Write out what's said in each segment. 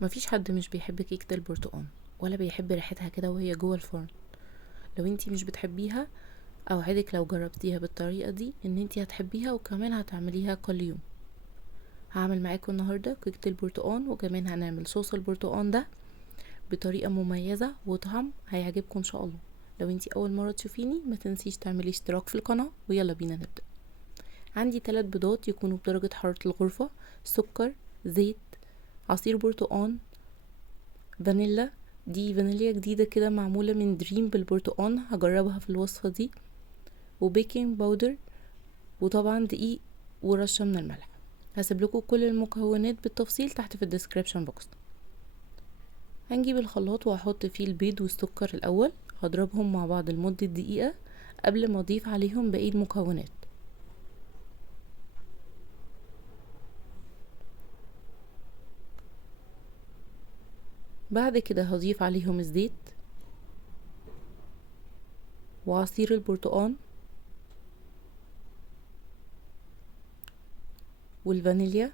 مفيش حد مش بيحب كيكة البرتقال ولا بيحب ريحتها كده وهي جوه الفرن. لو انتي مش بتحبيها، اوعدك لو جربتيها بالطريقة دي ان انتي هتحبيها وكمان هتعمليها كل يوم. هعمل معاكم النهاردة كيكة البرتقال، وكمان هنعمل صوص البرتقال ده بطريقة مميزة وطعم هيعجبكم ان شاء الله. لو انتي اول مرة تشوفيني ما تنسيش تعملي اشتراك في القناة، ويلا بينا نبدأ. عندي 3 بيضات يكونوا بدرجة حرارة الغرفة، سكر، زيت، عصير برتقال، فانيلا. دي فانيليا جديدة كده معمولة من دريم بالبرتقال، هجربها في الوصفة دي. وبيكنج باودر، وطبعا دقيق، ورشة من الملح. هسيب لكم كل المكونات بالتفصيل تحت في الديسكريبشن بوكس. هنجيب الخلاط وهحط فيه البيض والسكر الاول، هضربهم مع بعض لمدة دقيقة قبل ما اضيف عليهم بقية المكونات. بعد كده هضيف عليهم الزيت وعصير البرتقال والفانيليا،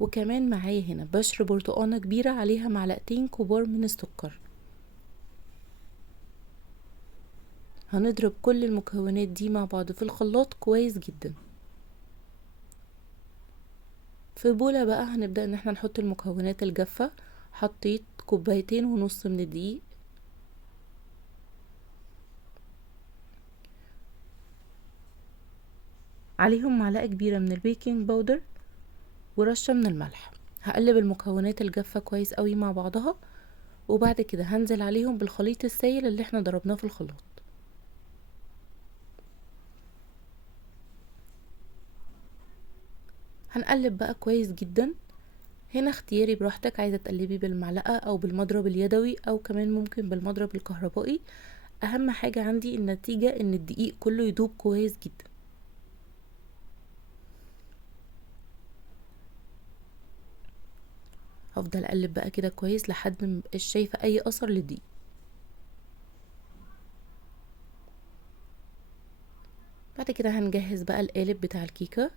وكمان معايا هنا بشر برتقانة كبيرة عليها معلقتين كبار من السكر. هنضرب كل المكونات دي مع بعض في الخلاط كويس جدا. في بولة بقى هنبدأ ان احنا نحط المكونات الجافة. حطيت 2.5 كوباية من الدقيق، عليهم معلقة كبيرة من البيكنج باودر ورشة من الملح. هقلب المكونات الجافة كويس قوي مع بعضها، وبعد كده هنزل عليهم بالخليط السائل اللي احنا ضربناه في الخلاط. هنقلب بقى كويس جدا. هنا اختياري براحتك، عايزة تقلبي بالمعلقة او بالمضرب اليدوي او كمان ممكن بالمضرب الكهربائي. اهم حاجة عندي النتيجة ان الدقيق كله يدوب كويس جدا. هفضل اقلب بقى كده كويس لحد ما مبقاش شايفة اي اثر للدقيق. بعد كده هنجهز بقى القالب بتاع الكيكة.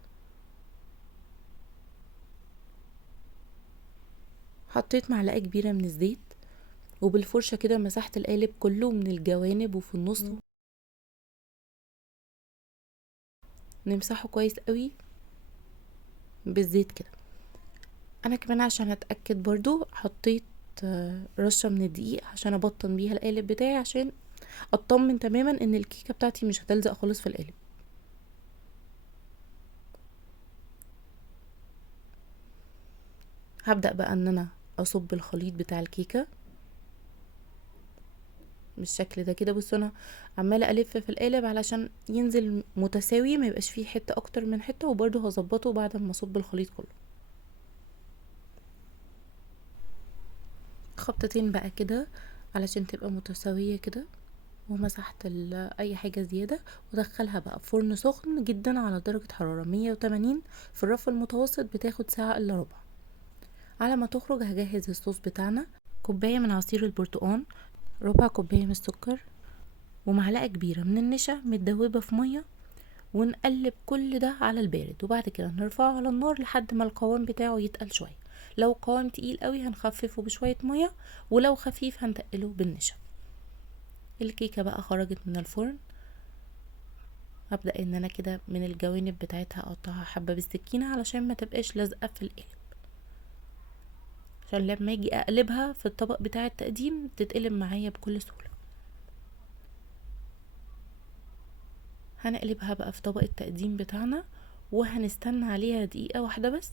حطيت معلقة كبيرة من الزيت، وبالفرشة كده مسحت القالب كله من الجوانب وفي النص. نمسحه كويس قوي بالزيت كده. انا كمان عشان اتاكد برضو حطيت رشه من الدقيق عشان ابطن بيها القالب بتاعي، عشان اطمن تماما ان الكيكه بتاعتي مش هتلزق خالص في القالب. هبدا بقى ان انا اصب الخليط بتاع الكيكه بالشكل ده كده. بصوا انا عماله الف في القالب علشان ينزل متساوي، ما يبقاش فيه حته اكتر من حته، وبرضو هظبطه بعد ما اصب الخليط كله. خبطتين بقى كده علشان تبقى متساويه كده، ومسحت اي حاجه زياده. ودخلها بقى في فرن سخن جدا على درجه حراره 180 في الرف المتوسط، بتاخد ساعه الا ربع. على ما تخرج هجهز الصوص بتاعنا. كوبايه من عصير البرتقال، ربع كوبايه من السكر، ومعلقه كبيره من النشا متدوبه في ميه. ونقلب كل ده على البارد، وبعد كده نرفعه على النار لحد ما القوام بتاعه يتقل شويه. لو قوام تقيل قوي هنخففه بشويه ميه، ولو خفيف هنتقله بالنشا. الكيكه بقى خرجت من الفرن. هبدأ ان انا كده من الجوانب بتاعتها اقطعها حبة بالسكينة علشان ما تبقاش لازقة في القالب، عشان لما اجي اقلبها في الطبق بتاع التقديم تتقلب معايا بكل سهولة. هنقلبها بقى في طبق التقديم بتاعنا، وهنستنى عليها دقيقة واحدة بس،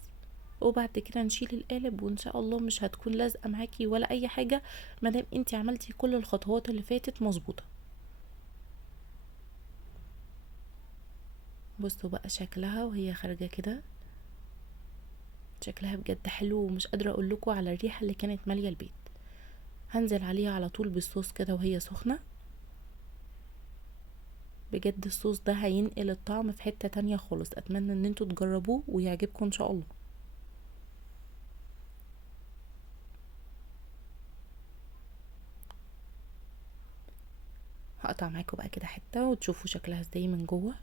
وبعد كده نشيل القالب، وان شاء الله مش هتكون لازقة معاكي ولا اي حاجة، مادام انتي عملتي كل الخطوات اللي فاتت مظبوطة. بصوا بقى شكلها وهي خارجة كده، شكلها بجد حلو، ومش قادرة اقول لكم على الريحة اللي كانت مالية البيت. هنزل عليها على طول بالصوص كده وهي سخنة. بجد الصوص ده هينقل الطعم في حتة تانية خالص. اتمنى ان انتوا تجربوه ويعجبكم ان شاء الله. هقطع معاكم بقى كده حتة وتشوفوا شكلها ازاي من جوه.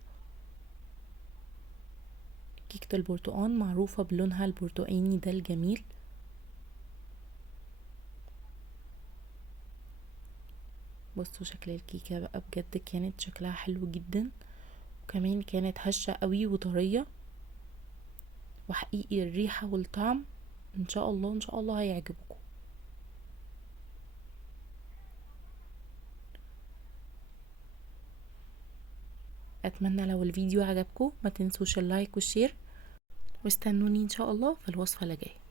كيكة البرتقال معروفة بلونها البرتقاني ده الجميل. بصوا شكل الكيكة بقى بجد كانت شكلها حلو جدا، وكمان كانت هشة قوي وطرية، وحقيقي الريحة والطعم ان شاء الله ان شاء الله هيعجبكم. اتمنى لو الفيديو عجبكم ما تنسوش اللايك والشير، واستنوني ان شاء الله في الوصفة اللي جايه.